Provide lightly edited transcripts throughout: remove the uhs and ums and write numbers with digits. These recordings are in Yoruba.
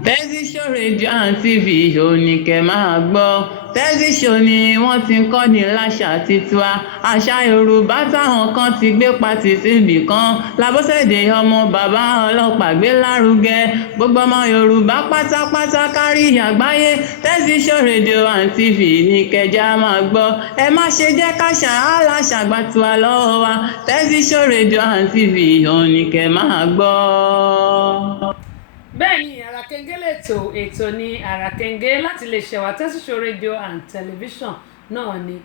Tẹ́síṣọ́ rédíò and TV òní kẹ́ máa gbọ́. Tẹ́síṣọ́ ni wọ́n ti ń kọ́ni láṣà tiwa. Àṣà Yorùbá táwọn kan ti gbé patì síbì kan. Lábọ́sẹ̀dé ọmọ bàbá ọlọ́pàá gbé lárugẹ. Gbogbo ọmọ Yorùbá pátápátá kárí àgbáyé. Tẹ́síṣọ́ rédíò and TV ní kẹjá máa gbọ́. Ẹ má ṣe jẹ́ káṣà aláṣà gbà tiwa lọ́wọ́ wa. Tẹ́síṣọ́ rédíò and TV òní kẹ́ máa gbọ́. bẹ́ẹ̀ ni Àràkẹ́ngẹ́ ètò ní Àràkẹ́ngẹ́ láti lè ṣẹ̀wá Tẹ́síṣọ́ rédíò and tẹlifíṣàn náà ni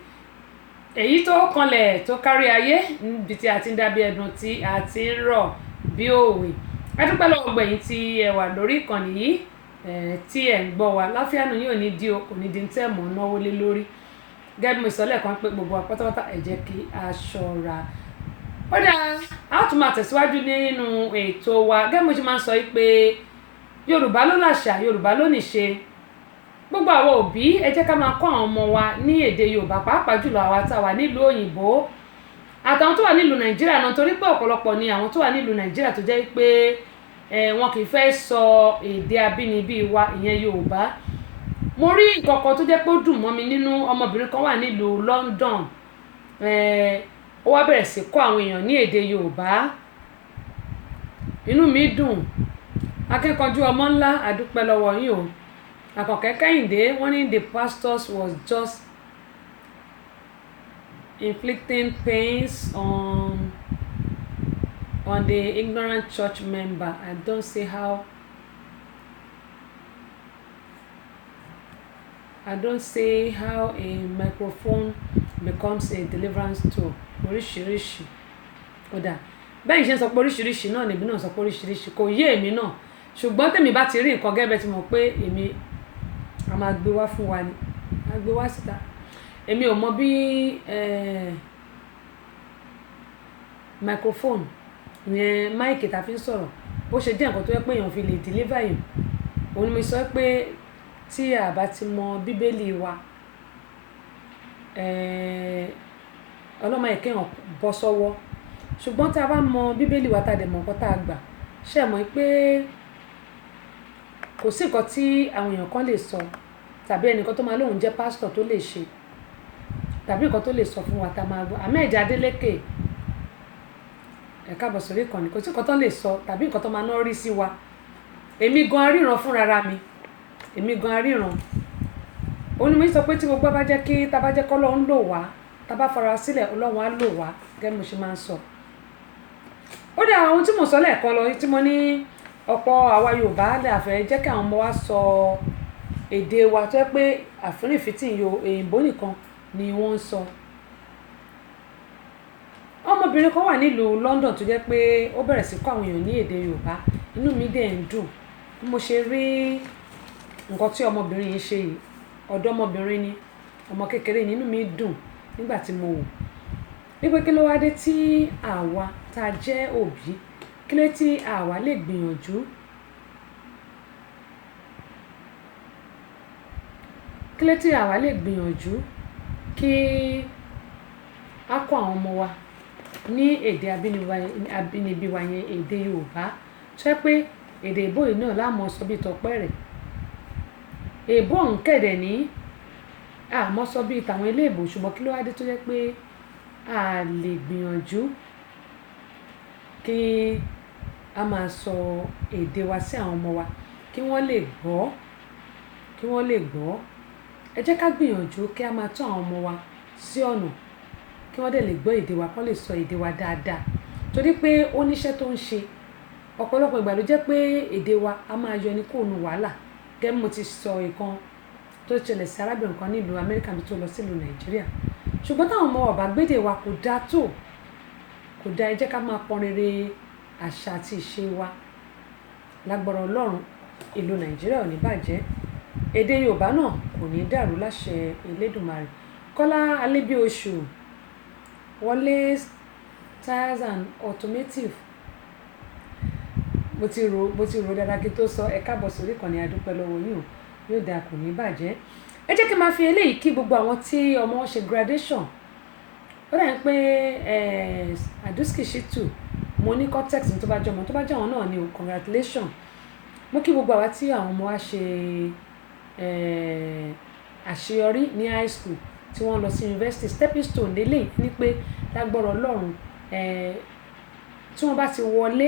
èyí tó kanlẹ̀ tó kárí ayé níbi tí a ti ń dábí ẹdun tí a ti ń rọ̀ bí òwe adúpẹ́ lọ́wọ́ gbẹ̀yìn tí ẹ wà lórí ìkànnì yìí tí ẹ̀ ń gbọ́ wa láfíàánú yóò ní di kò ní di tẹ́ mọ̀ náwó lé lórí gẹ́gẹ́ bí mo sọ lẹ́ẹ̀kan pé gbogbo apátápátá ẹ jẹ́ kí a ṣọ́ra ó dáa a tún máa tẹ̀síwájú nínú ètò wa gẹ́gẹ́ bí mo ṣe máa ń sọ yìí pé Yorùbá ló làṣà Yorùbá ló níṣe gbogbo àwọn òbí ẹ jẹ́ ká máa kọ́ àwọn ọmọ wa ní èdè Yorùbá pàápàá jùlọ àwa tá a wà nílùú òyìnbó àtàwọn tó wà nílùú Nàìjíríà náà torí pé ọ̀pọ̀lọpọ̀ ni àwọn tó wà nílùú Nàìjíríà tó jẹ́ pé wọn kì í fẹ́ sọ èdè abínibí wa ìyẹn Yorùbá mo rí nǹkan kan tó jẹ́ pé ó dùn mọ́ mi nínú ọmọbìnrin kan wà nílùú London ó wá bẹ̀rẹ̀ sí kọ́ àwọn èèyàn ní èdè Yorùbá inú mi dùn akẹ́kọ̀ọ́jú ọmọ ńlá àdúpẹ́ lọ́wọ́ yín o Àkànkẹ́ Kẹ́hìndé wọ́n ní the pastors was just inflicting pains on the ignorant church member. I don't see how a microphone becomes a deliverance tool. Oríṣiríṣi ọ̀dà bẹ́ẹ̀ ṣe ń sọ pé oríṣiríṣi náà níbi náà sọ pé oríṣiríṣi kò yé èmi náà ṣùgbọ́n tèmi bá ti rí nǹkan gẹ́gẹ́ tí mo pé èmi a máa gbé wá fún wa ni a gbé wá síta èmi ò mọ bí microphone yẹn máìkì tá a fi ń sọ̀rọ̀ bó ṣe jẹ́ nǹkan tó yẹ pé èèyàn fi lè deliver yìí òun ni mo sọ pé tí a bá ti mọ bíbélì wa ọlọ́mọ yẹn kéèyàn bọ́ sọ́wọ́ ṣùgbọ́n tá a bá mọ bíbélì wa tá a dẹ̀ mọ nǹkan tá a gbà ṣe mọ̀ pé kò sí nǹkan tí àwọn èèyàn kan lè sọ tàbí ẹnìkan tó máa lóun jẹ́ pásítọ̀ tó lè ṣe tàbí nǹkan tó lè sọ fún wa tá a máa gbọ́ Ahmed Adeleke ẹ káàbọ̀ sórí ìkànnì kò sí nǹkan tó lè sọ tàbí nǹkan tó máa ná rí sí wa èmi gan aríran fúnra mi èmi gan aríran òun ni mo sọ pé tí gbogbo bá jẹ́ kí tá bá jẹ́ kọ́ lọ́n lò wá tá bá fara sílẹ̀ Ọlọ́run á lò wá gẹ́gẹ́ bí mo ṣe máa ń sọ ó dé àwọn ohun tí mo sọ lẹ́ẹ̀kan lọ tí mo ní ọ̀pọ̀ àwa Yorùbá lè àfẹ́ jẹ́ kí àwọn ọmọ wa sọ èdè wa tó yẹ pé àfínìfítì òyìnbó nìkan ni wọ́n ń sọ ọmọbìnrin kan wà nílùú London tó jẹ́ pé ó bẹ̀rẹ̀ sí kọ́ àwọn èèyàn ní èdè Yorùbá inú mi dẹ̀ ń dùn bí mo ṣe rí nǹkan tí ọmọbìnrin yìí ṣe yìí ọ̀dọ́mọbìnrin ni ọmọ kékeré ni inú mi dùn nígbà tí mo wò wípé kí ló wá dé tí àwa tá a jẹ́ òbí kí ló tí àwa lè gbìyànjú kí a kọ́ àwọn ọmọ wa ní èdè abínibí wa yẹn èdè Yorùbá tó yẹ pé èdè ìbò yìí náà láàmú sọ bíi tọpẹ́ rẹ̀ èbó ọ̀hún kẹ̀dẹ̀ ní àmọ́ sọ bíi tàwọn ilé ìbò ṣùgbọ́n kí ló wá dé tó yẹ pé a lè gbìyànjú kí a máa sọ èdè wa sí àwọn ọmọ wa kí wọ́n lè gbọ́ ẹ jẹ́ ká gbìyànjú kí a máa tọ́ àwọn ọmọ wa sí ọ̀nà kí wọ́n dẹ̀ lè gbọ́ èdè wa kó lè sọ èdè wa dáadáa torí pé ó níṣẹ́ tó ń ṣe ọ̀pọ̀lọpọ̀ ìgbà ló jẹ́ pé èdè wa a máa yọ ní kóònù wàhálà gẹ́gẹ́ bí mo ti sọ ìkan tó ṣẹlẹ̀ sí arábìnrin kan nílùú Amẹ́ríkà tó lọ sílùú Nàìjíríà ṣùgbọ́n táwọn ọmọ ọ̀bà gbédè wa kò dáa tó kò dáa ẹ jẹ́ ká máa pọn rere àṣà àti ìṣe wa lágbára Ọlọ́run ìlú Nàìjíríà ò ní bàjẹ́ èdè Yorùbá náà kò ní dàrú láṣẹ Elédùmarè Kọ́lá Alébíoṣù Wọlé Tires and Automotive mo ti rò dáadáa kí tó sọ ẹ káàbọ̀ sórí ìkànnì adúpẹ́ lọ́wọ́ yín o yóò dáa kò ní bàjẹ́ ẹ jẹ́ kí n máa fi eléyìí kí gbogbo àwọn tí ọmọ wọn ṣe graduation ó dà ní pé Aduski Shitu mo ní context tó bá jẹ́ ọmọ tó bá jẹ́ àwọn náà ni o congratulation mo kí gbogbo àwa tí àwọn ọmọ wa ṣe àṣeyọrí ní high school tí wọ́n lọ sí university stepping stone lélẹ̀ ní pé lágbọ́rọ̀ Ọlọ́run tí wọ́n bá ti wọlé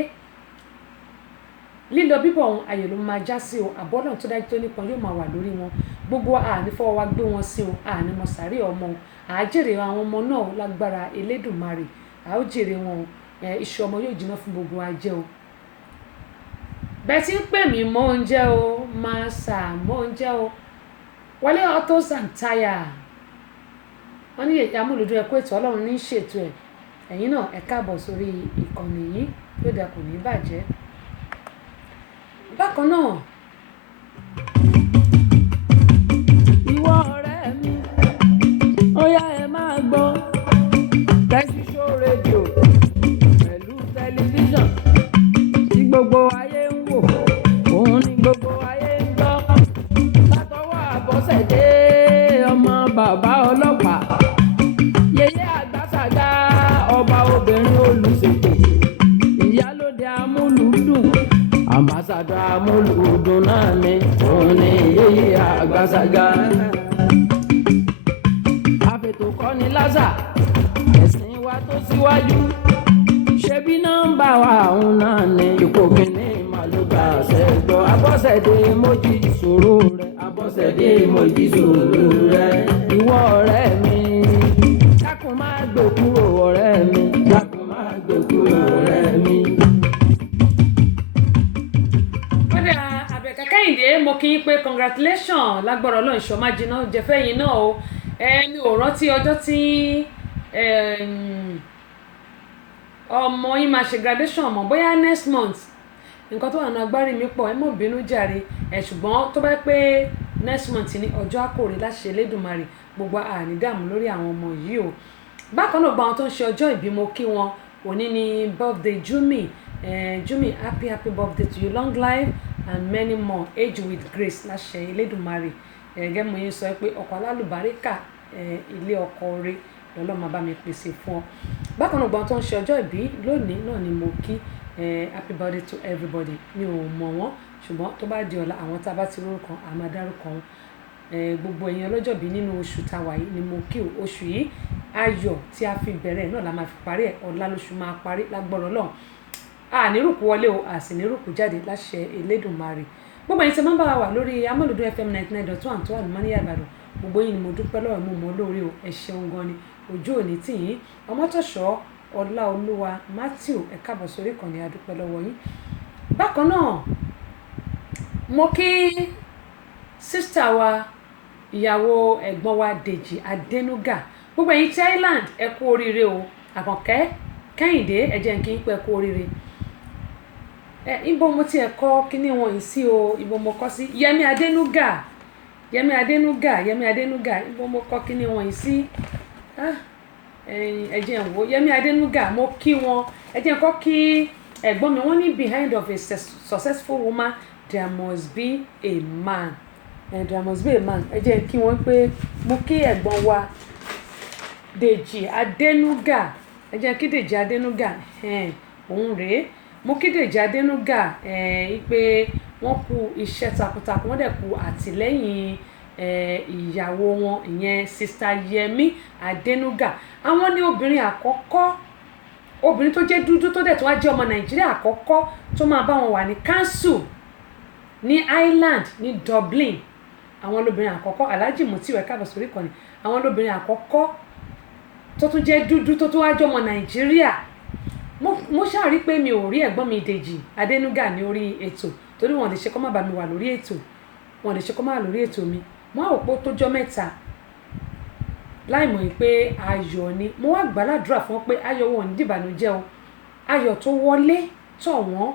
lílọ bíbọ̀ ohun ayọ̀ ló máa já sí o àbọ̀ Ọlọ́run tó dájú tó nípọn yóò máa wà lórí wọn gbogbo àní fọwọ́ wa gbé wọn sí o àní mọ sàárè ọmọ àájèrè àwọn ọmọ náà lágbára Elédùmarè àó jèrè wọn iṣu ọmọ yóò jiná fún gbogbo ajẹ́ o bẹ́ẹ̀ tí ń pè mí mọ́ oúnjẹ o máa sà mọ́ oúnjẹ o Wọlé Autos and Tire wọ́n ní èyí amúlùdún ẹ̀kọ́ ètò Ọlọ́run ní ṣètò ẹ̀ ẹ̀yin náà ẹ káàbọ̀ sórí ìkànnì yìí yóò dà kò ní bàjẹ́ bákan náà ìwọ ọ̀rẹ́ mi ó yá ẹ máa gbọ́ Tẹ́sí Show rédíò pẹ̀lú tẹlifíṣàn tí gbogbo ayé ń wò òun ni gbogbo ayé ń gbọ́ látọwọ́ Àbọ̀sẹ̀dé ọmọ bàbá ọlọ́pàá yèyé àgbàsàgà ọba obìnrin olùṣètò ìyálóde amúlùúdùn àmbásádọ̀ amúlùúdùn náà ni òun ni yèyé àgbàsàgà àfètò kọ́ni lásà ẹ̀sìn wa tó síwájú ṣebí nọ́mbà wa òun náà ni ipò kìíní màlúgbà ṣẹ́gbọ́ Abọ́sẹ̀dé mojí ìṣòro rẹ̀ Abọ́sẹ̀dé mojí ìṣòro rẹ̀ ìwọ ọ̀rẹ́ mi dákun má gbé kúrò ọ̀rẹ́ mi dákun má gbé kúrò ọ̀rẹ́ mi. kódà Àbẹ̀kẹ́ Kẹ́hìndé mo kí yín pé congratulation lágbọ́rọ̀ Ọlọ́run ìṣọ́ máa jiná jẹ́fẹ́ yín náà o mi ò rántí ọjọ́ tí ọmọ yín máa ṣe graduation ọmọ bóyá next month nǹkan tó wà ní agbárí mi pọ̀ ẹ mọ̀ bínú jàre ṣùgbọ́n tó bá pé next month ní ọjọ́ àkòrè láṣẹ Elédùmarè gbogbo àní dààmú lórí àwọn ọmọ yìí o bákan náà gba àwọn tó ń ṣe ọjọ́ ìbí mo kí wọn òní ní birthday Jumi Jumi happy birthday to you long life and many more age with grace láṣẹ Elédùmarè gẹ́gẹ́ mo yín sọ pé ọkọ alálùbáríkà ilé ọkọ rẹ lọ́lọ́run máa bá mi pèsè fún ọ bákan náà gbọ́n tó ń ṣe ọjọ́ ìbí lónìí náà ni mo kí happy birthday to everybody mi ò mọ̀ wọ́n ṣùgbọ́n tó bá di ọ̀la àwọn tá a bá ti rúkọ a máa dárúkọ wọn gbogbo ẹ̀yin ọlọ́jọ́ bí nínú oṣù táwa yìí ni mo kí o oṣù yìí ayọ̀ tí a fi bẹ̀rẹ̀ náà la máa fi parí ẹ̀ ọ̀la lóṣù máa parí lágbọ́rọ̀ Ọlọ́run a nírùkú wọlé o a sì nírùkú jáde láṣẹ Elédùmarè gbogbo ẹ̀yin tí máa ń bá wa wà lórí amúlùdún FM 99.1 tó wà ní mọ́níyà Ìbàdàn gbogbo yìí ni mo dúpẹ́ lọ́wọ́ mo mọ̀ lórí o ẹ ṣeun gan ni ojú òní tì yín Ọmọ́tọ̀ṣọ́ Ọláolúwa Matthew ẹ káàbọ̀ sórí ìkànnì adúpẹ́ lọ́wọ́ yín bákan náà mo kí sísítà wa ìyàwó ẹ̀gbọ́n wa Dèjì Adénúgà gbogbo ẹ̀yin Thailand ẹ kú oríire o Àkànkẹ́ Kẹ́hìndé ẹ jẹ́ kí n pẹ́ kú oríire ibo mo ti ẹ̀ kọ́ kíní wọn yìí sí o ibo mo kọ́ sí Yẹmí Adénúgà ibo mo kọ́ kíní wọn yìí sí ẹ jẹ́ n wò Yẹmí Adénúgà mo kí wọn ẹ jẹ́ n kọ́ kí ẹ̀gbọ́n mi wọ́n ní behind of a successful woman there must be a man ẹ jẹ́ kí wọ́n pé mo kí ẹ̀gbọ́n wa Dèjì Adénúgà ẹ jẹ́ kí Dèjì Adénúgà òun rèé mo kí Dèjì Adénúgà pé wọ́n kú iṣẹ́ takuntakun wọ́n dẹ̀ kú àtìlẹ́yìn ìyàwó wọn ìyẹn sista Yẹmí Adénúgà àwọn ní obìnrin àkọ́kọ́ obìnrin tó jẹ́ dúdú tó dẹ̀ tó wá jẹ́ ọmọ Nàìjíríà àkọ́kọ́ tó máa bá wọn wà ní council ní Ireland ní Dublin àwọn lóbìnrin àkọ́kọ́ Alhaji Mutiu ẹ káàbọ̀ sórí ìkànnì àwọn lóbìnrin àkọ́kọ́ tó tún jẹ́ dúdú tó tún wá jẹ́ ọmọ Nàìjíríà mo ṣàrí pé mi ò rí ẹ̀gbọ́n mi Dèjì Adénúgà ní orí ètò torí wọn lè ṣe kọ́ má bá mi wà lórí ètò wọn lè ṣe kọ́ má wà lórí ètò mi mo á wò pé tó jọ́ mẹ́ta láìmọ̀ pé ayọ̀ ni mo wá gbàládùra fún wọn pé ayọ̀ wọn ò ní dìbànújẹ́ o ayọ̀ tó wọlé tọ̀ wọ́n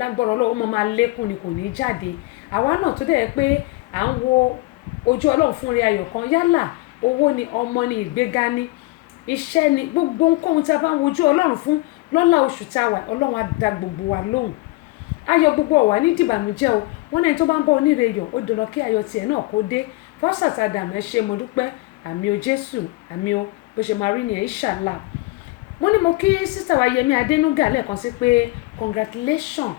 lágbọ́rọ̀ Ọlọ́run máa lékún ni kò ní jáde àwa náà tó dẹ̀ pé à ń wo ojú Ọlọ́run fún rí ayọ̀ kan yálà owó ni ọmọ ni ìgbéga ni iṣẹ́ ni gbogbo nǹkan tí a bá ń wojú Ọlọ́run fún lọ́lá oṣù tá a wà Ọlọ́run á dá gbogbo wa lóhùn ayọ̀ gbogbo ọ̀wà ní dìbànújẹ́ o wọ́n náà tó bá ń bọ́ oníre yọ̀ ó dọ̀nà kí ayọ̀ tiẹ̀ náà kó dé Fọ́sàt Adam ẹ ṣé mo dúpẹ́ àmì o Jésù àmì o bó ṣe máa rí ni inshallah mo ní mo kí sísà wa Yẹmí Adénúgà lẹ́ẹ̀kan sí pé congratulation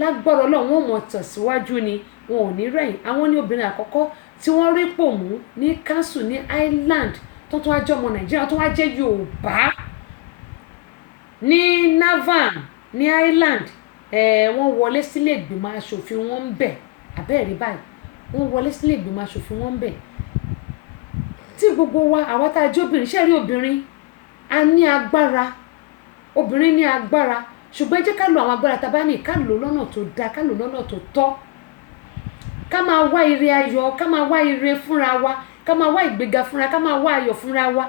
lágbára Ọlọ́run wọn mọ̀ tẹ̀síwájú ni wọn ò ní rẹ̀yìn. Àwọn ní obìnrin àkọ́kọ́ tí wọ́n rí pò mú ní council ní Ireland tó tún wá jẹ́ ọmọ Nàìjíríà tó wá jẹ́ Yorùbá ní Navan ní Ireland. Wọ́n wọlé sílé ìgbìmọ̀ aṣòfin wọn ń bẹ̀ àbẹ́ẹ̀rí báyìí wọ́n wọlé sílé ìgbìmọ̀ aṣòfin wọn ń bẹ̀. Tí gbogbo wa àwa tá a jẹ́ obìnrin ṣe rí obìnrin a ní agbára, obìnrin ní agbára, ṣùgbọ́n jẹ́ ká lo àwọn agbára tá a bá ní ká lò lọ́nà tó dáa, ká lò lọ́nà tó tọ́, ká máa wá ire ayọ̀, ká máa wá ire fúnra wa, ká máa wá ìgbéga fúnra, ká máa wá ayọ̀ fúnra wa.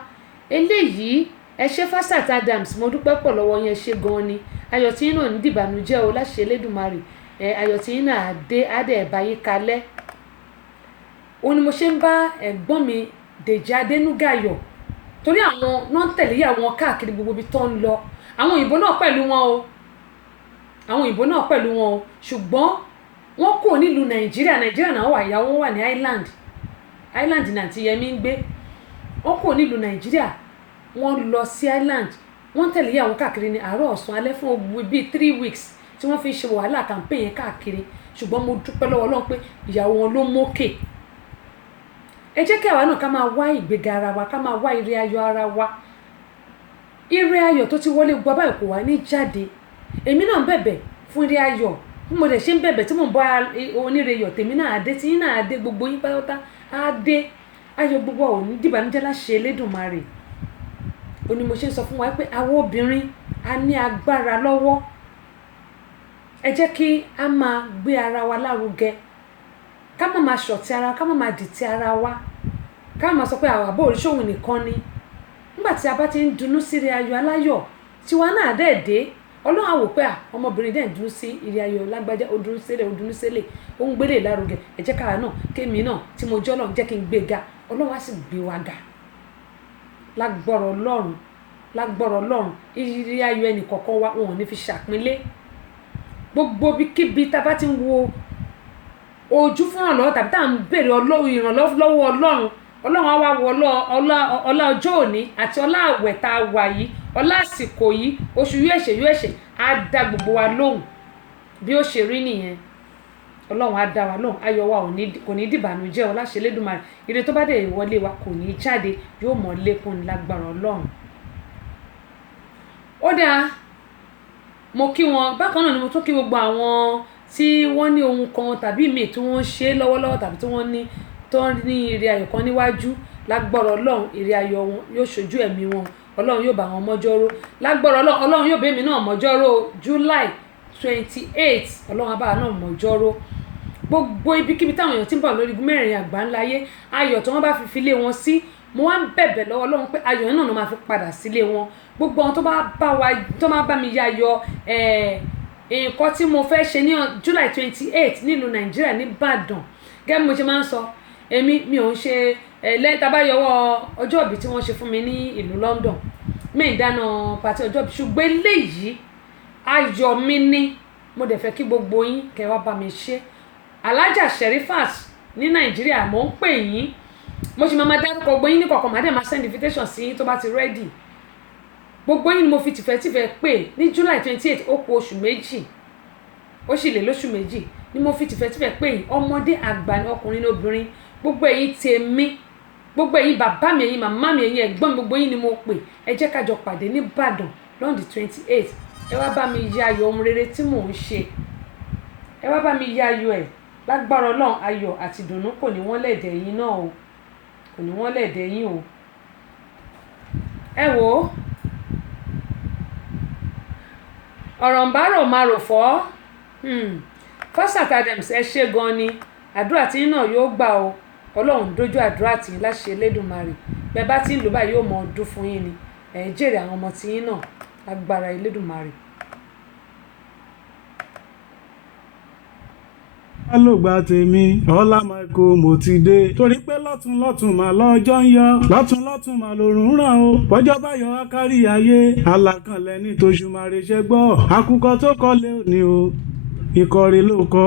Eléyìí ẹ ṣé Fasat Adams, mo dúpẹ́ pọ̀ lọ́wọ́ yẹn, ṣe gan ni. Ayọ̀ tí yín náà ní dìbànújẹ́ o láṣẹ Elédùmarè. Ayọ̀ tí yín náà dé adé ẹ̀ báyé kalẹ̀. Òun ni mo ṣe ń bá ẹ̀gbọ́n mi Dèjì Adénúgà yọ̀ torí àwọn náà ń tẹ̀lé àwọn káàkiri gbogbo ibi tó ń lọ. Àwọn òyìnbó náà pẹ̀lú wọn o, àwọn òyìnbó náà pẹ̀lú wọn o, ṣùgbọ́n wọ́n kò nílùú Nàìjíríà náà wà, ìyàwó wà ní Ireland náà tí Yẹmí ń gbé. Wọ́n kò nílùú Nàìjíríà wọ́n lọ sí Ireland, wọ́n tẹ̀lé àwọn káàkiri ní àárọ̀ ọ̀sán alẹ́ fún ogun bíi 3 weeks tí wọ́n fi ṣe wàhálà campaign yẹn káàkiri. Ṣùgbọ́n mo dúpẹ́ lọ́wọ́ Ọlọ́run pé ìyàwó wọn ló mókè. Ẹ jẹ́ kí àwa náà ká máa wá ìgbéga ara wa, ká máa wá ire ayọ̀ ara wa. Ire ayọ̀ tó ti wọlé gbọ́ báyìí kò wá ní jáde. Èmi náà ń bẹ̀bẹ̀ fún ire ayọ̀ bí mo dẹ̀ ṣe ń bẹ̀bẹ̀ tí mò ń bá oníre yọ̀ tèmi náà dé, tí yín náà dé, gbogbo yín pátápátá á dé. Ayọ̀ gbogbo ò ní dìbànújẹ́ láṣẹ Elédùmarè. Ó ní mo ṣe ń sọ fún wa pé àwọn obìnrin a ní agbára lọ́wọ́. Ẹ jẹ́ kí a máa gbé ara wa lárugẹ, ká má máa ṣọ̀tí ara, ká má máa dìtì ara wa, ká má sọ pé àwọn àbó oríṣòwò nìkan ni. Nígbà tí a bá ti ń dunú sí ire ayọ̀ aláyọ̀ tiwa náà dé, Ọlọ́run á wò pé ọmọbìnrin dẹ̀ ń dunú sí ire ayọ̀ lágbájá, ó dunú sílẹ̀, ó ń gbélé lárugẹ. Ẹ jẹ́ káwa náà, kémi náà tí mo jọ́ Ọlọ́run jẹ́ kí n gbé ga, Ọlọ́run á sì gbé wa ga. Lágbára Ọlọ́run ire ayọ̀ ẹnì kọ̀ọ̀kan wa wọn ò ní fi ṣàpínlé. Gbogbo kíbi tá a bá ti ń wo ojú fún ìrànlọ́wọ́ tàbí tá à ń béèrè ìrànlọ́wọ́ lọ́wọ́ Ọlọ́run á wá wọ ọlá ọjọ́ òní àti ọlá àwẹ̀ tá a wà yìí, ọlá àsìkò yìí, oṣù yóò á dá gbogbo wa lóhùn bí ó ṣe rí nìyẹn. Ọlọ́run á dá wa lóhùn, ayọ̀ wa kò ní dìbànújẹ́ o láṣẹ Elédùmarè. Ire tó bá dé wọlé wa kò ní jáde, yóò mọ̀ lékún lágbára Ọlọ́run. Ó dáa, mo kí wọn, bákan náà ni mo tún kí gbogbo àwọn tí wọ́n ní ohun kan tàbí míì tí wọ́n ń ṣe lọ́wọ́lọ́wọ́ tàbí tí wọ́n ní ire ayọ̀ kan níwájú. Lágbára Ọlọ́run ire ayọ̀ wọn yóò ṣojú ẹ̀mí wọn, Ọlọ́run yóò bá wọn mọ́jọ́rò. Lágbára Ọlọ́run yóò bẹ́ẹ̀ mi náà mọ́jọ́rò July 28, Ọlọ́run á bá wa náà mọ́jọ́rò. Gbogbo ibikíbi táwọn èèyàn ti ń bọ̀ lórí mẹ́rin àgbáńláyé, ayọ̀ tí wọ́n bá fi lé wọn sí, mo wá ń bẹ̀bẹ̀ lọ́wọ́ Ọlọ́run pé ayọ̀ náà ló máa fi padà sílé wọn. Gbogbo àwọn tó máa bá mi yayọ̀ nǹkan tí mo fẹ́ ṣe ní July 28 nílùú Nàìjíríà ní Ìbàdàn. Gẹ́gẹ́ bí mo ṣe máa ń sọ, mi ò ń ṣe lẹ́yìn tá a bá yọwọ́ ọjọ́ ìbí tí wọ́n ṣe fún mi ní ìlú London, mi ì dáná pàtí ọjọ́ ìbí, ṣùgbọ́n eléyìí ayọ̀ mi ni. Mo dẹ̀ fẹ́ kí gbogbo yín kẹ́ wá bá mi ṣe. Alájà Sherifat ní Nàìjíríà, mò ń pè yín, mo ṣe máa dárúkọ gbogbo yín ní kọ̀ọ̀kan, màá dẹ̀ máa send invitation sí yín tó bá ti ready. Gbogbo yín ni mo fi tìfẹ́tìfẹ́ pè ní July 28, ó kù oṣù méjì, ó sì lè lóṣù méjì ni mo fi tìfẹ́tìfẹ́ pè yín, ọmọdé àgbà ọkùnrin obìnrin, gbogbo ẹ̀yin tèmi, gbogbo ẹ̀yin bàbá mi, ẹ̀yin màmá mi, ẹ̀yin ẹ̀gbọ́n mi, gbogbo yín ni mo pè. Ẹ jẹ́ ká jọ pàdé ní Ìbàdàn lọ́ndì 28. Ẹ wá bá mi ya ayọ̀ ohun rere tí mò ń ṣe, ẹ wá bá mi ya ayọ̀ ẹ̀. Lágbára Ọlọ́run ayọ̀ àti ìdùnnú kò ní wọ́n lẹ̀dẹ̀ yín náà o, kò ní wọ́n lẹ̀dẹ̀ yín o. Ẹ wò ó, ọ̀rọ̀ ń bá rò máa rò fọ́. Fasat Adams, ẹ ṣé gan ni, àdúrà tí náà yóò gbà o. Ọlọ́run dójú àdúrà tí láṣẹ Elédùmarè. Bẹ́ẹ̀ bá ti ń lò báyìí yóò mọ ọdún fún yín ni. Ẹ jèrè àwọn ọmọ tí yín náà lágbára Elédùmarè. Alógbà tèmi Ọlá Michael mo ti dé, torí pé lọ́tún mà lọ́jọ́ ń yọ, lọ́tún mà lòrùn ràn o, bọ́jọ́ bá yọ á kárí ayé, alákànlẹ̀ ní tòṣùmàrè ṣẹ́ gbọ́, àkùkọ tó kọ lé òní o, ìkọrè ló kọ.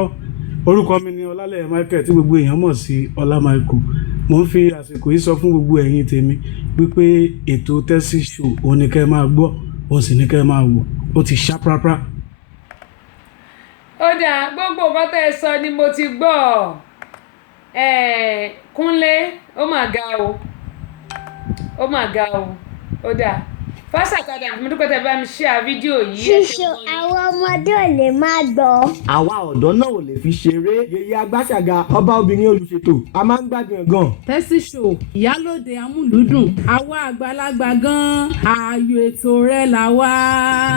Orúkọ mi ni Ọlálẹ́yẹ Michael tí gbogbo èèyàn mọ̀ sí Ọlá Michael. Mo ń fi àsìkò yìí sọ fún gbogbo ẹ̀yin tèmi wípé ètò Tessy Show òun ni kẹ́ máa gbọ́, òun sì ni kẹ́ máa wò, ó ti ṣá prápra. ó dáa gbogbo nǹkan tẹ́ ẹ sọ ni mo ti gbọ́ Kúnlé ó mà ga o ó dáa Fashat Adams mo dúpẹ́ tẹ́ bá mi share fídíò yìí. ṣíṣe àwọn ọmọdé ò lè máa gbọ́. àwa ọ̀dọ́ náà ò lè fi ṣeré. yèyé agbáṣàga ọba obìnrin olùṣètò a máa ń gbádùn ẹ̀ gan. Tẹ́sí show ìyálòde amúlùúdùn àwa àgbàlagbà gan-an ààyò ètò rẹ̀ là wá.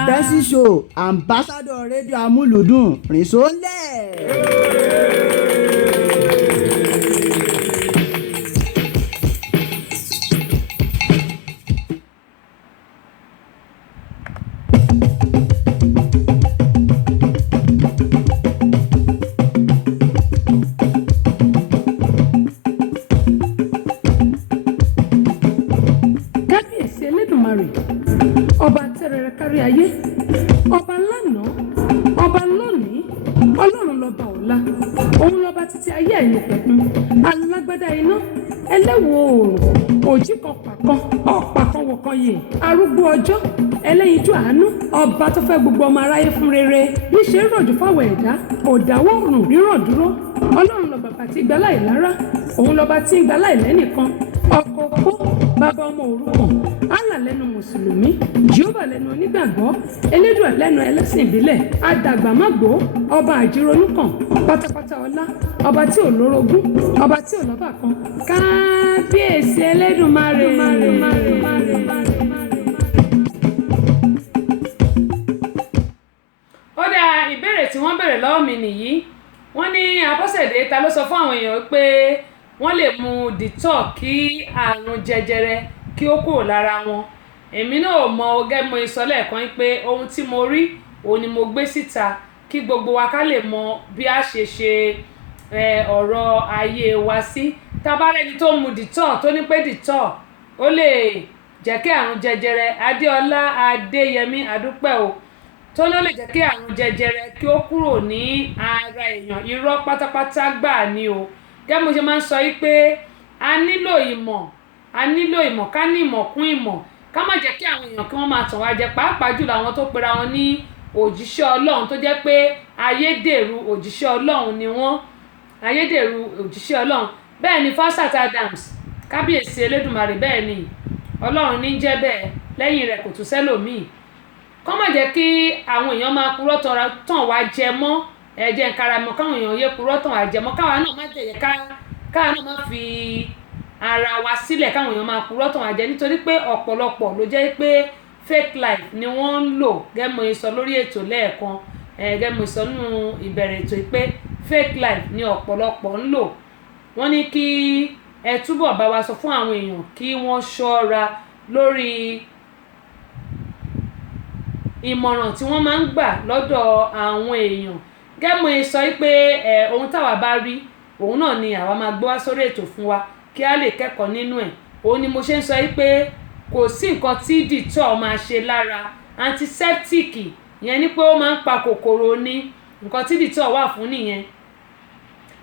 Tẹ́sí show ambassador rédíò amúlùúdùn rìn sólẹ̀. Ọba tẹrẹrẹ kárí ayé ọba lánàá ọba lónìí ọlọ́run lọ́ba ọ̀la òun lọ́ba títí ayé ẹ̀yìn pẹ̀kun alágbádá iná ẹlẹ́wọ̀ oòrùn òjì kan pàkan ọ̀pá kan wọ̀kan yè arúgbó ọjọ́ ẹlẹ́yinjú àánú ọba tó fẹ́ gbogbo ọmọ aráyé fún rere bí ṣe ń rọ̀jò fáwọn ẹ̀dá òdàwọ̀ òrùn rírọ̀ dúró ọlọ́run lọ́ba tí gba láì lára òun lọ́ba tí gba láì lẹ́nìkan ọkọ̀ òpó bàbá ọmọ òrukàn Allah lẹ́nu mùsùlùmí Jehovah lẹ́nu onígbàgbọ́ Elédùà lẹ́nu ẹlẹ́sìn ìbílẹ̀ adàgbàmágbó ọba àjírònúkàn pátápátá ọlá ọba tí ò lórogún ọba tí ò lọ́bàkan kábíyèsí Ẹlẹ́dùmarè. ó dá ìbéèrè tí wọ́n béèrè lọ́wọ́ mi nìyí wọ́n ní Abọ́sẹ̀dé ta ló sọ fún àwọn èèyàn pé wọ́n lè mu Dettol kí àrùn jẹjẹrẹ kí ó kúrò lára wọn. Èmi náà mọ gẹ́gẹ́ mo sọ lẹ́ẹ̀kan pé ohun tí mo rí òun ni mo gbé síta kí gbogbo wa ká lè mọ bí a ṣe ṣe ọ̀rọ̀ ayé wa sí. Tabarẹ́ni tó mu Dettol tó ní pé Dettol ó lè jẹ́ kí àrùn jẹjẹrẹ Adéọlá Adéyẹmí adúpẹ́ o tó ló lè jẹ́ kí àrùn jẹjẹrẹ kí ó kúrò ní ara èèyàn irọ́ pátápátá gbà ni o. Gẹ́gẹ́ mo ṣe máa ń sọ pé a nílò ìmọ̀ ká ní ìmọ̀ kún ìmọ̀ ká má jẹ́ kí àwọn èèyàn kí wọ́n máa tàn wá jẹ pàápàá jùlọ àwọn tó pera wọn ní òjíṣẹ́ Ọlọ́run tó jẹ́ pé ayédèrú òjíṣẹ́ Ọlọ́run ni wọ́n ayédèrú òjíṣẹ́ Ọlọ́run bẹ́ẹ̀ ni Fashat Adams kábíyèsí Elédùmarè bẹ́ẹ̀ ni Ọlọ́run ní jẹ́ bẹ́ẹ̀ lẹ́yìn rẹ̀ kò tún sẹ́lòmíì kọ́ má jẹ́ kí àwọn èèyàn máa purọ́ tàn wá jẹ mọ́ ẹ̀jẹ̀ nkaramọ́ káwọn èèyàn yé purọ́ tàn wá jẹ mọ́ káwa náà má tẹ̀yẹ káwa náà má fi ara wa sílẹ̀ káwọn èèyàn máa purọ́ tàn wá jẹ nítorí pé ọ̀pọ̀lọpọ̀ ló jẹ́ pé fake life ni wọ́n ń lò gẹ́gẹ́ mo sọ lórí ètò lẹ́ẹ̀kan gẹ́gẹ́ mo sọ nínú ìbẹ̀rẹ̀ ètò pé fake life ni ọ̀pọ̀lọpọ̀ ń lò wọ́n ní kí ẹ túbọ̀ bá wa sọ fún àwọn èèyàn kí wọ́n ṣọ́ra lórí ìmọ̀ràn tí wọ́n máa ń gbà lọ́dọ̀ àwọn èèyàn gẹ́gẹ́ mo sọ pé ohun táwa bá rí òun náà ni àwa máa gbé wá sórí ètò fún wa kí a lè kẹ́kọ̀ọ́ nínú ẹ̀ òun ni mo ṣe ń sọ pé kò sí nǹkan tí Dettol máa ṣe lára antiseptic ìyẹn ni pé ó máa ń pa kòkòrò ní nǹkan tí Dettol wà fún nìyẹn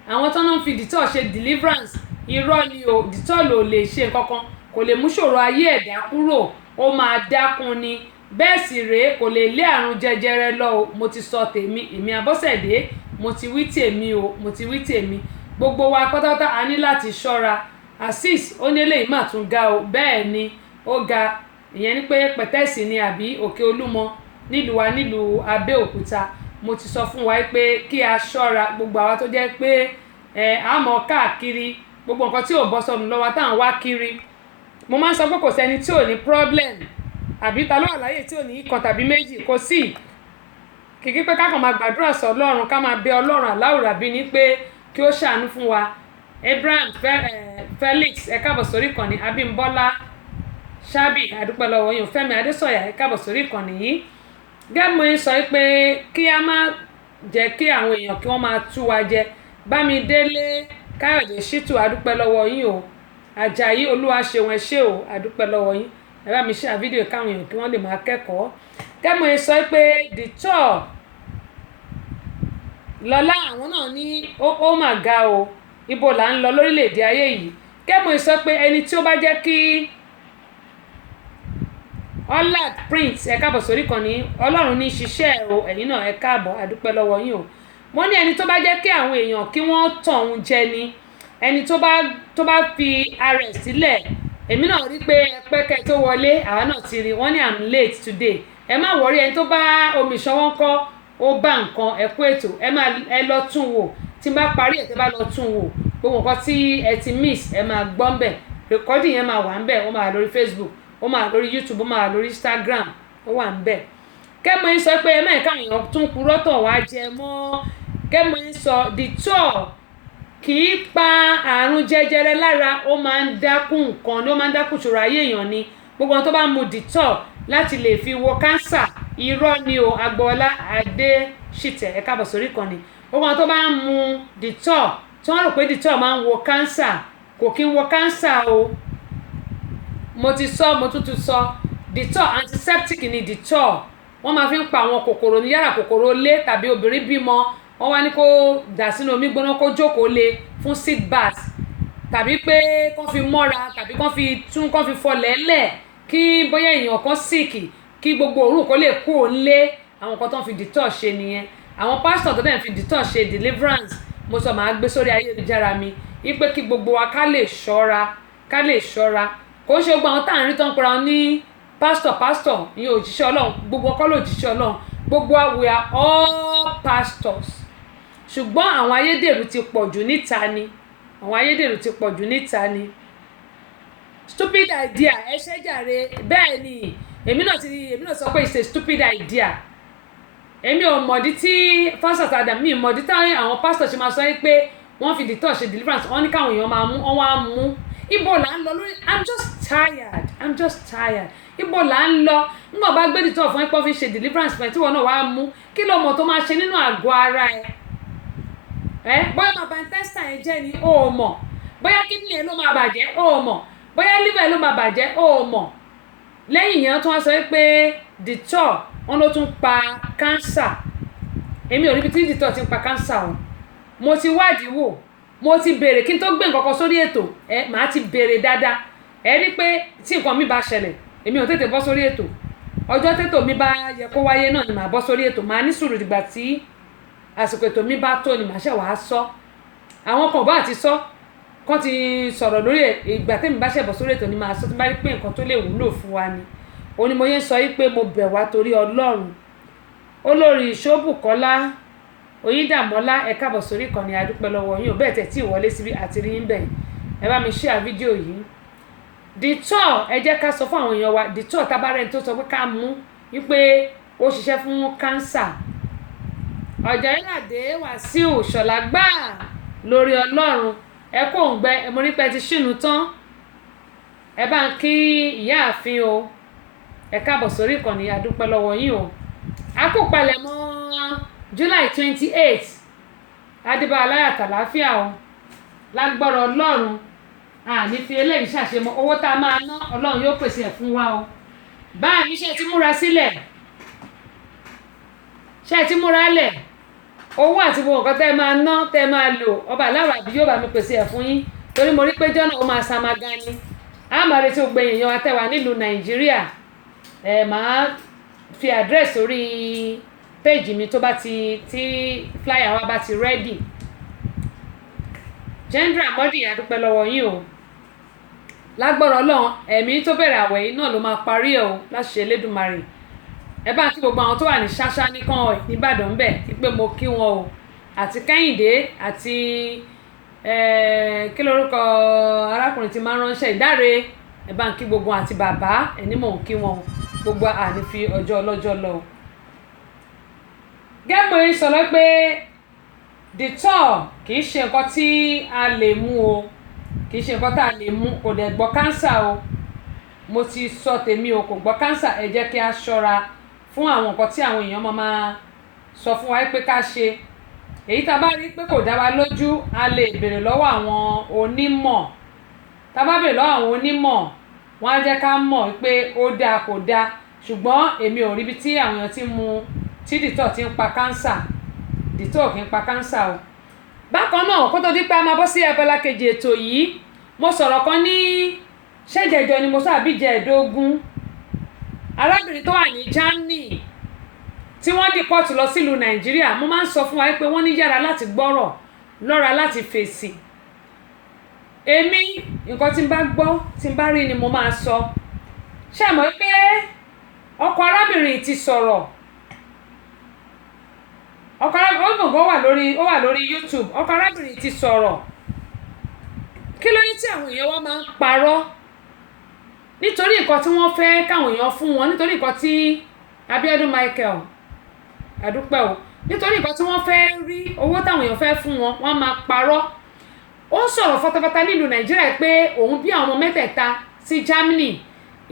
àwọn tó náà ń fi Dettol ṣe deliverance irọ́ ni o Dettol ò lè ṣe nǹkan kan kò lè mú ṣòro ayé ẹ̀dá kúrò ó máa dákun ni bẹ́ẹ̀ sì rèé kò lè lé àrùn jẹjẹrẹ lọ o mo ti sọ tèmi èmi Abọ́sẹ̀dé mo ti wí tèmi gbogbo wa pátápátá a ní láti ṣọ́ra Azeez ó ní eléyìí mà tún ga o bẹ́ẹ̀ ni ó ga ìyẹn ni pé pẹ̀tẹ́sì ni àbí Òkè Olúmọ nílùú Abẹ́òkúta mo ti sọ fún wa pé kí a ṣọ́ra gbogbo àwa tó jẹ́ pé àmọ́ káàkiri gbogbo nǹkan tí ò bọ́ sọnù lọ́wọ́ táwọn wá kiri mo máa ń sọ pé kò sẹ́ni tí ò ní problem àbí ta ló wà láyé tí ò ní ìkan tàbí méjì kò sí kìkì pé ká kàn máa gbàdúrà sọ Ọlọ́run ká máa bẹ Ọlọ́run aláwùrábí ní pé kí ó ṣàánú fún wa Abraham Felix ẹ káàbọ̀ sórí ìkànnì Abímbọ́lá Ṣábì àdúpẹ́ lọ́wọ́ yín Fẹ́mi Adésọ̀yà ẹ káàbọ̀ sórí ìkànnì yìí gẹ́gẹ́ mo ń sọ pé kí a má jẹ́ kí àwọn èèyàn kí wọ́n máa tú wa jẹ Bámidélé Káyọ̀dé Ṣítù àdúpẹ́ lọ́wọ́ yín o Àjàyí Olúwaṣeun ẹ ṣé o àdúpẹ́ lọ́wọ́ yín ẹ bá mi ṣe fídíò káwọn èèyàn kí wọ́n lè máa kẹ́kọ̀ọ́ gẹ́gẹ́ mo ń sọ pé Dettol lọ́lá àwọn náà ní ó mà ga o ibo là ń lọ lórílẹ̀‐èdè ayé yìí kẹ́mọ̀ sọ pé ẹni tí ó bá jẹ́ kí Ọlad Prince ẹ káàbọ̀ sórí kan ní Ọlọ́run ní ṣiṣẹ́ o ẹ̀yin náà ẹ káàbọ̀ àdúpẹ́ lọ́wọ́ yín o wọ́n ní ẹni tó bá jẹ́ kí àwọn èèyàn kí wọ́n tàn òun jẹ ni ẹni tó bá fi ara ẹ̀ sílẹ̀ èmi náà rí pé pẹ́kẹ́ tó wọlé àwa náà ti rí wọ́n ní I'm late today ẹ má wọrí ẹni tó bá omi ìṣọwọ́ ńkọ́ ó bá nǹkan ẹ kú ètò ẹ lọ tún wò tí n bá parí ẹ̀ tẹ́ bá lọ tún wò gbogbo nǹkan tí ẹ ti miss ẹ máa gbọ́ ń bẹ̀ recording yẹn máa wà ń bẹ̀ ó máa lórí Facebook ó máa lórí YouTube ó máa lórí Instagram ó wà ń bẹ̀ kẹ́mọ̀ ń sọ pé ẹ mẹ́rin káwọn èèyàn tún purọ́ tọ̀ wá jẹ mọ́ kẹ́mọ̀ ń sọ Dettol kì í pa àrùn jẹjẹrẹ lára ó máa ń dákún nǹkan ni ó máa ń dákún ìṣòro ayé èèyàn ni gbogbo àwọn tó bá mu Dettol láti lè fi wo kánsà irọ́ ni o Agboola Adéṣìtẹ̀ ẹ káàbọ̀ sórí ìkànnì gbogbo àwọn tó bá ń mu Dettol tí wọ́n rò pé Dettol máa ń wo kánsà kò kí ń wo kánsà o mo ti sọ mo tún sọ Dettol antiseptic ni Dettol wọ́n máa fi ń pa àwọn kòkòrò ní yàrá kòkòrò lé tàbí obìnrin bímọ wọ́n wá ní kó dà sínú omi gbóná kó jókòó lé fún seed bath tàbí pé kán fi mọ́ra tàbí kán fi fọlẹ̀ lẹ̀ kí bóyá èèyàn kan síìkì kí gbogbo òórùn kó lè kú òun lé àwọn kan tó ń fi Dettol ṣe nìyẹn àwọn pásítọ̀ tó dẹ̀ ń fi Dettol ṣe deliverance mo sọ màá gbé sórí ayélujára mi wípé kí gbogbo wa ká lè ṣọ́ra kò ṣe gbogbo àwọn tá à ń rí tó ń pera ní pásítọ̀ ìyẹn òjíṣẹ́ Ọlọ́run gbogbo ọkọ lòjíṣẹ́ Ọlọ́run gbogbo we are all pastors ṣùgbọ́n àwọn ayédèrú ti pọ̀jù níta ni stupid idea ẹ ṣe jàre bẹ́ẹ̀ ni èmi náà sọ pé it's a stupid idea èmi ò mọ̀dí tí pásítọ̀ tàdà mi mọ̀dí táwọn àwọn pásítọ̀ ṣe máa sọ pé wọ́n fi Dettol ṣe deliverance wọ́n ní káwọn èèyàn máa mú wọ́n wá mú ibo là ń lọ lórí I'm just tired ibo là ń lọ nígbà bá gbé Dettol fún ẹpọ́ fi ṣe deliverance fún ẹ tí wọn náà wá mú kí ló mọ̀ tó máa ṣe nínú àgọ́ ara ẹ bóyá máa bà intestine ẹ jẹ́ ni ó mọ̀ bóyá kidney ẹ ló máa bàjẹ́ ó mọ̀ bóyá liver ẹ ló máa bàjẹ́ ó mọ̀ lẹ́yìn yẹn tó wá sọ pé Dettol wọn ló tún pa cancer èmi ò rí ibi tí Dettol ti ń pa cancer o mo ti wádìí wò mo ti béèrè kí n tó gbé nǹkan kan sórí ètò màá ti béèrè dáadáa ẹ rí pé tí nǹkan mi bá ṣẹlẹ̀ èmi ò tètè bọ́ sórí ètò ọjọ́ tètò mi bá yẹ kó wáyé náà ni màá bọ́ sórí ètò màá ní sùúrù dìgbà tí àsìkò ètò mi bá tó ni màá ṣẹ̀ wá sọ àwọn kan bá ti sọ kán ti sọ̀rọ̀ lórí ìgbà tèmi bá ṣẹ̀ bọ́ sórí ètò ni màá sọ tó bá rí pé nǹkan tó lè wúlò fún wa ni òun ni mo yẹn sọ yìí pé mo bẹ̀ wá torí Ọlọ́run olórí Ṣóbùkọ́lá Oyíndàmọ́lá ẹ káàbọ̀ sórí ìkànnì adúpẹ́ lọ́wọ́ yín ò bẹ́ẹ̀ tẹ̀ tí ìwọlé síbi àti rí ń bẹ̀ ẹ bá mi share fídíò yìí Dettol ẹ jẹ́ ká sọ fún àwọn èèyàn wa Dettol tabarẹ́ni tó sọ pé ká mú wípé ó ṣiṣẹ́ fún kánsà Ọ̀jẹ̀yìnládé Wàsíù Ṣọ̀lá gbà lórí Ọlọ́run ẹ kó ń gbẹ ẹ mo rí pé ti ṣìnú tán ẹ bá ń kí ìyáàfin o ẹ káàbọ̀ sórí ìkànnì adúpẹ́ lọ́wọ́ yín o a kò palẹ̀ mọ́ July 28 adébá aláyàtà láfíà o lágbára Ọlọ́run àní fi eléyìí ṣàṣemọ owó tá a máa ná Ọlọ́run yóò pèsè ẹ̀ fún wa o báà ní ṣe ti múra sílẹ̀ ṣe ti múra lẹ̀ owó àti gbogbo nǹkan tẹ́ máa ná tẹ́ máa lò ọba aláwọ̀ àbí yóò bá mi pèsè ẹ̀ fún yín torí mo rí pé jọ́nà ó máa samaga ni a máa retí gbogbo èèyàn wa tẹ́ wà nílùú Nàìjíríà máa fi àdírẹ́sì orí péèjì mi tó bá tí flyer wa bá ti rẹ́dì Jendra Modi adúpẹ́ lọ́wọ́ yín o lágbára Ọlọ́run ẹ̀mí tó bẹ̀rẹ̀ àwẹ̀ yìí náà ló máa parí ẹ̀ o láṣẹ Elédùmarè ẹ bá kí gbogbo àwọn tó wà ní ṣáṣá nìkan ẹ̀ nìbàdàn ń bẹ̀ pé mo kí wọn o àti Kẹ́hìndé àti kí lórúkọ arákùnrin tí máa ń ránṣẹ́ Ìdáre ẹ bá ń kí gbogbo àti bàbá ẹni mò ń kí wọn gbogbo àní fi ọjọ́ ọlọ́jọ́ lọ. gẹ́gbọ́n yìí sọ pé Dettol kì í ṣe nǹkan tí a lè mú o kì í ṣe nǹkan tá a lè mú kò dẹ̀ gbọ́ kánsà o mo ti sọ tèmi o kò gbọ́ kánsà ẹ jẹ́ kí a ṣọ́ra fún àwọn nǹkan tí àwọn èèyàn máa sọ fún wa pé ká ṣe èyí tá a bá rí pé kò dá wa lójú a lè béèrè lọ́wọ́ àwọn onímọ̀ tá a bá béèrè lọ́wọ́ àwọn onímọ̀ wọ́n á jẹ́ ká mọ̀ pé ó dáa kò dáa ṣùgbọ́n èmi ò ríbi tí àwọn èèyàn ti mu tí Dettol ti ń pa kánsà Dettol kì í pa kánsà o. bákan náà kó tó di pé a máa bọ́ sí abala kejì ètò yìí mo sọ̀rọ̀ kan ní ṣẹ́jẹ̀jọ ni mo sábì jẹ́ ẹ̀dógún arábìnrin tó wà ní Germany tí wọ́n deport lọ sílùú Nàìjíríà mo máa ń sọ fún wa pé wọ́n ní yára láti gbọ́rọ̀ lọ́ra láti fèsì èmi nǹkan tí n bá gbọ́ tí n bá rí ni mo máa sọ ṣé mọ̀ pé ọkọ arábìnrin ti sọ̀rọ̀ ọkọ arábìnrin ó wà lórí YouTube ọkọ arábìnrin ti sọ̀rọ̀ kí ló ní tí àwọn èèyàn wa máa ń parọ́ nítorí nǹkan tí wọ́n fẹ́ káwọn èèyàn fún wọn nítorí nǹkan tí Abíọ́dún Michael àdúpẹ́ o nítorí nǹkan tí wọ́n fẹ́ rí owó táwọn èèyàn fẹ́ fún wọn wọ́n máa parọ́ ó ń sọ̀rọ̀ fọtafọta nílùú Nàìjíríà pé òun bí àwọn mẹ́tẹ̀ẹ̀ta sí Germany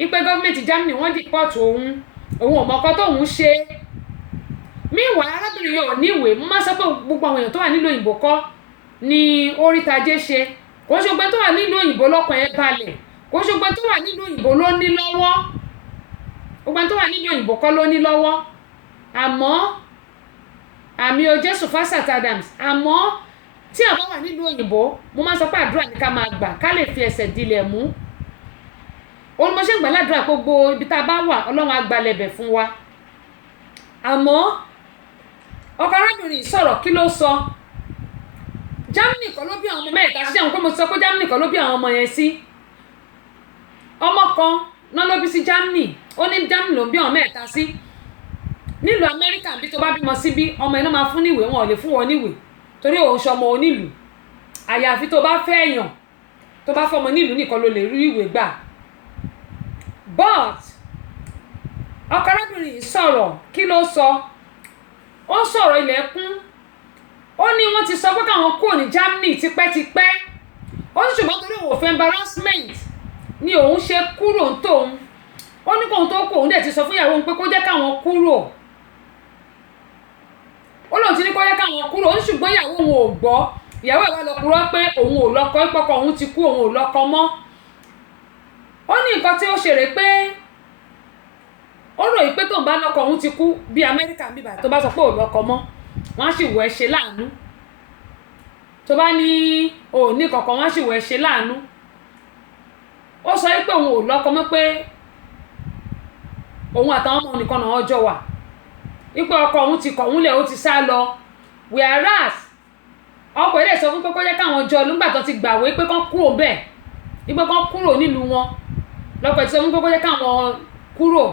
ipe gọ́ọ̀mẹ̀ntì Germany wọ́n dìpọ́tù òun ò mọ̀ọ́kọ́ tóun ṣe míwàá arábìnrin yóò níwèé mo máa sọ pé gbogbo àwọn èèyàn tó wà nílùú òyìnbó kọ́ ni orítajé ṣe kò ṣe gbogbo tó wà nílùú òyìnbó lọ́kàn ẹ̀ balẹ̀ kò ṣe gbogbo tó wà nílùú òyìnbó ló ní lọ́wọ́ gbogbo tó wà nílùú òyìnbó kọ́ ló ní lọ́wọ́ àmọ́ àmì o Jésù Fasat Adams àmọ́ tí àwọn wà nílùú òyìnbó mo máa sọ pé àdúrà ní ká máa gbà ká lè fi ẹsẹ̀ dilẹ̀ mú olùmọ̀ṣẹ́ gbàládùra gbogbo ibi tá a bá wà Ọlọ́run á gbalẹ̀bẹ̀ fún wa àmọ́ ọkọ arábìnrin sọ̀rọ̀ kí ló sọ Germany kọ́ ló bí àwọn ọmọ mẹ́ta sí àwọn pé mo sọ pé Germany kọ́ ló bí àwọn ọmọ yẹn sí ọmọ kan náà ló bí sí Germany ó ní Germany ló bí àwọn mẹ́ta sí nílùú Amẹ́ríkà bí tó bá bímọ síbí ọmọ iná máa fún níwèé wọn ò lè fún wọn níwèé torí òun ṣọmọ onílùú àyàfi tó bá fẹ́ èèyàn tó bá fọmọ nílùú nìkan ló lè rí ìwé gbà but ọkọ arábìnrin yìí sọ̀rọ̀ kí ló sọ ó sọ̀rọ̀ ilẹ̀kùn ó ní wọ́n ti sọ pé káwọn kúrò ní Germany tipẹ́tipẹ́ ó ní ṣùgbọ́n torí òun ò fẹ́ embarrassment ni òun ṣe kúrò ń tóun ó ní kóun tó kú òun dẹ̀ ti sọ fún ìyàwó òun pé kó jẹ́ káwọn kúrò ó lóun ti ní kó jẹ́ káwọn kúrò ó ní ṣùgbọ́n ìyàwó òun ò gbọ́ ìyàwó ẹ̀ wá lọ purọ́ pé òun ò lọ́kọ ìpọkọ òun ti kú òun ò lọ́kọ mọ́ ó ní nǹkan tí ó ṣeré pé ó rò yìí pé tóun bá lọ́kọ òun ti kú bí Amẹ́ríkà ń bíbà tó bá sọ pé ò lọ́kọ mọ́ wọ́n á sì wọ ẹ ṣe láàánú tó bá ní òní kọ̀ọ̀kan wọ́n á sì wọ ẹ ṣe láàánú ó sọ pé òun ò lọ́kọ mọ́ pé òun àtàwọn ọmọ nìkan náà ọjọ́ wà wípé ọkọ òun ti kọ̀ òun lẹ̀ ó ti sá lọ whereas ọkọ ilé sọ fún pé kó jẹ́ káwọn jọ nígbà tó ti gbàwé pé kán kúrò bẹ́ẹ̀ wípé kán kúrò nílùú wọn lọ́kọ ẹ̀ ti sọ fún pé kó jẹ́ káwọn kúrò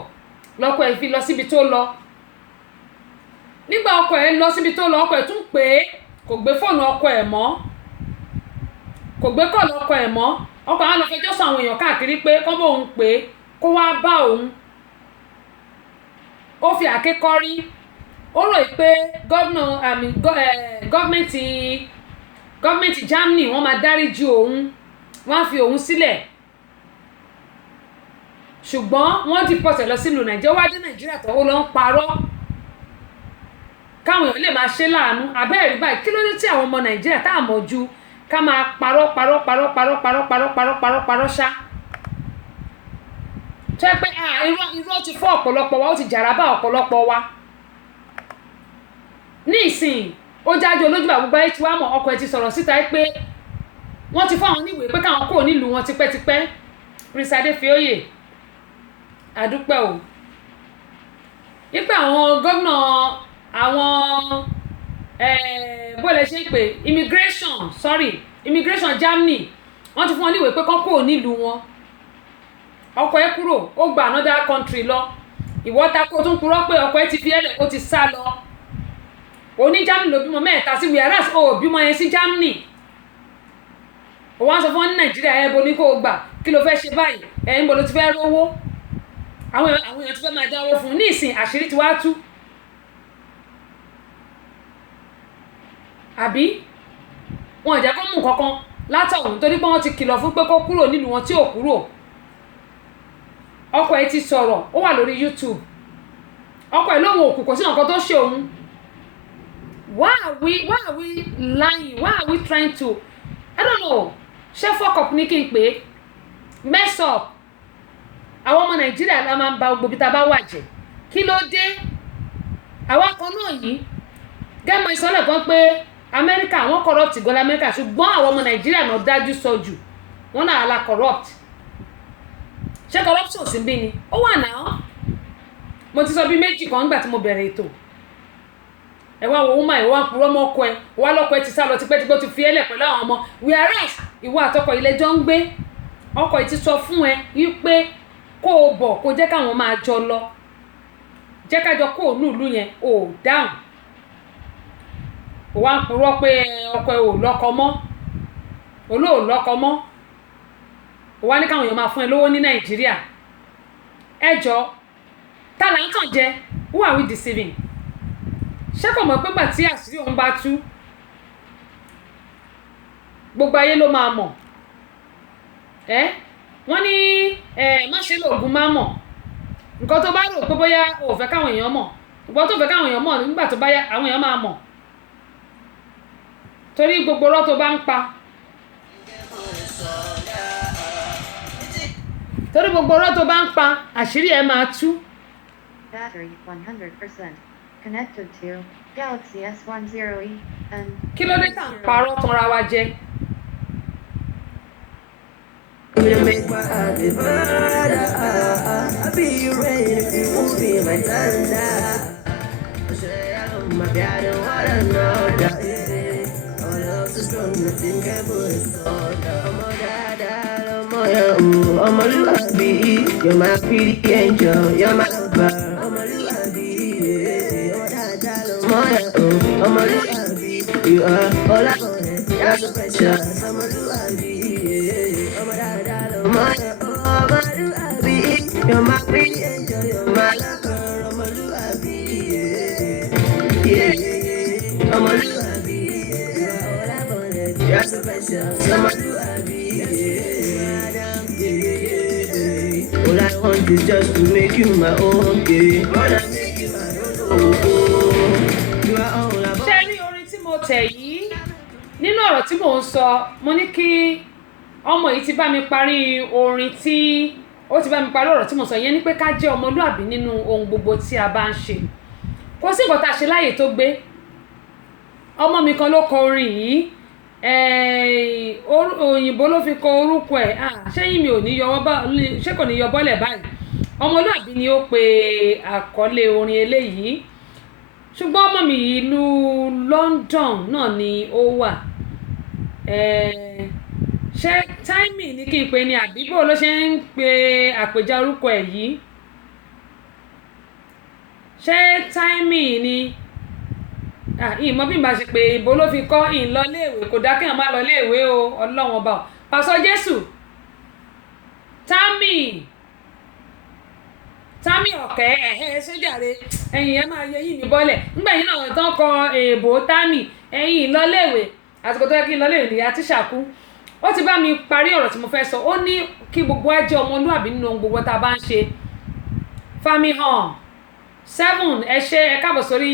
lọ́kọ ẹ̀ fi lọ síbi tó lọ nígbà ọkọ ẹ̀ lọ síbi tó lọ ọkọ ẹ̀ tún pé kò gbé fóònù ọkọ ẹ̀ mọ́ kò gbé kọ́ọ̀lù ọkọ ẹ̀ mọ́ ọkọ àwọn lọ́fẹjọ́ sọ àwọn èèyàn káàkiri pé kọ́ bó òun pé kó wá bá òun ó fi àkékọ́rí ó rò pé gọ́ọ̀mẹ̀ntì Germany wọ́n máa dáríjì òun wọ́n á fi òun sílẹ̀ ṣùgbọ́n wọ́n dìpọ̀tẹ̀ lọ sílùú Nàìjíríà wá dé Nàìjíríà tó ó lọ ń parọ́ káwọn èèyàn lè máa ṣe láàánú abẹ́ẹ̀rí báyìí kí ló dé tí àwọn ọmọ Nàìjíríà tá à mọ̀ ju ká máa parọ́ ṣá tó yẹ pé irọ́ ti fọ́ ọ̀pọ̀lọpọ̀ wa ó ti jàrá bá ọ̀pọ̀lọpọ̀ wa ní ìsìn ó jáde olójúbà gbogbo ayé tí wàá mọ̀ ọkọ ẹ̀ ti sọ̀rọ̀ síta pé wọ́n ti fáwọn oníwèé pé káwọn kúrò nílùú wọn tipẹ́tipẹ́ Prince Adéfioyè àdúpẹ́ o nípa àwọn gómìnà àwọn bóyá ṣe ń pè immigration Germany wọ́n ti fún wọn níwèé pé kán kúrò nílùú wọn ọkọ ẹ̀ kúrò ó gba another country lọ ìwọ ta kó tún purọ́ pé ọkọ ẹ̀ ti fi ẹlẹ̀ ó ti sá lọ oní Germany ló bímọ mẹ́ta sí whereas ó bímọ yẹn sí Germany ó wá ń sọ fún wọn ní Nàìjíríà ẹ̀ bo ní kó o gbà kí ló fẹ́ ṣe báyìí ẹ̀ ń bo ló ti fẹ́ rówó àwọn èèyàn ti fẹ́ máa dáwó fún un ní ìsìn àṣírí ti wá tú àbí wọn ò jẹ́ kó mú kankan látọ̀hún torí pé wọ́n ti kìlọ̀ fún pé kó kúrò nílùú wọn tí ò kúrò ọkọ ẹ̀ ti sọ̀rọ̀ ó wà lórí YouTube ọkọ ẹ̀ lóhun òkú kò sí nǹkan tó ṣe òun why are we lying why are we trying to I don't know ṣé fuck up ní kí n pè é mess up àwọn ọmọ Nàìjíríà la máa ń ba gbogbo ibi tá a bá wà jẹ́ kí ló dé àwa kan náà yìí gẹ́mọ̀ ìsọ́lẹ̀ kan pé Amẹ́ríkà wọ́n corrupt gọ́lá Amẹ́ríkà ṣùgbọ́n àwọn ọmọ Nàìjíríà náà dájú sọ jù wọ́n náà la corrupt ṣé corruption sì ń bí ni ó wà náà mo ti sọ bí méjì kan nígbà tí mo bẹ̀rẹ̀ ètò ẹ wá wo woman ẹ wá purọ́ mọ́ ọkọ ẹ wá lọ́kọ ẹ ti sá lọ tipẹ́tipẹ́ ó ti fi ẹlẹ̀ pẹ̀lú àwọn ọmọ whereas ìwọ àtọkọ ilé jọ ń gbé ọkọ ẹ ti sọ fún ẹ wípé kó o bọ̀ kó jẹ́ káwọn máa jọ lọ jẹ́ kájọ kó o nílùú yẹn ò dáhùn ò wá ń purọ́ pé ọkọ ẹ ò lọ́kọ mọ́ olóò lọ́kọ mọ́ ò wá ní káwọn èèyàn máa fún ẹ lówó ní Nàìjíríà ẹ jọ tá là ń tàn jẹ who are we deceiving ṣé kò mọ̀ pé gbà tí àṣírí òun bá tú gbogbo ayé ló máa mọ̀ wọ́n ní má ṣe lóògùn má mọ̀ nǹkan tó bá rò pé bóyá ò fẹ́ káwọn èèyàn mọ̀ nǹkan tó fẹ́ káwọn èèyàn mọ̀ nígbà tó bá yá àwọn èèyàn máa mọ̀ torí gbogbo ọ̀rọ̀ tó bá ń pa àṣírí ẹ̀ máa tú. Battery 100%. Connected to Galaxy S10e and kí ló dé tá à ń parọ́ tanra wa jẹ. Ọmọlúwàbí, you're my pretty angel, you're my lover. Ọmọlúwàbí, you are all I want, you're the precious. Ọmọlúwàbí, ọmọlúwàbí, you're my pretty angel, you're my lover. Ọmọlúwàbí, ọmọlúwàbí, you are all I want, you're the precious. Ọmọlúwàbí, all I want is just to make you my own, yeah. Wanna make you my own, you are all I want. ṣé rí orin tí mo tẹ̀ yìí nínú ọ̀rọ̀ tí mò ń sọ mo ní kí ọmọ yìí ti bá mi parí orin tí ó ti bá mi parí ọ̀rọ̀ tí mo sọ yẹn ni pé ká jẹ́ ọmọlúàbí nínú ohun gbogbo tí a bá ń ṣe kò sí nǹkan tá a ṣe láyè tó gbé ọmọ mi kan ló kọ orin yìí òyìnbó ló fi kọ orúkọ ẹ̀ ṣẹ́yìn mi ò ní yọwọ́ ṣé kò ní yọ bọ́lẹ̀ báyìí ọmọlúàbí ni ó pe àkọlé orin eléyìí ṣùgbọ́n ọmọ mi ìlú London náà ni ó wà ṣé táìmì ní kí n pè ní àdìbò ló ṣe ń pe àpèjà orúkọ ẹ̀ yìí ṣé táìmì ni ìmọ̀ bí n bá ṣe pé ìbò ló fi kọ́ ìlọléèwé kò dá kéèyàn má lọléèwé o ọlọ́wọ́n ọba ò pàṣọ Jésù Támì ọ̀kẹ́ sójàre ẹ̀yìn ẹ̀ máa yẹ yìí mi bọ́lẹ̀ nígbà yìí náà tán kọ èèbò Támì ẹ̀yìn ìlọléèwé àsìkò tó yẹ kí ìlọléèwé ní àtìṣà kú ó ti bá mi parí ọ̀rọ̀ tí mo fẹ́ sọ ó ní kí gbogbo wa jẹ́ ọmọlúwàbí nínú ohun gbogbo tá a bá ń ṣe Fami hàn 7 ẹ ṣé ẹ káàbọ̀ sórí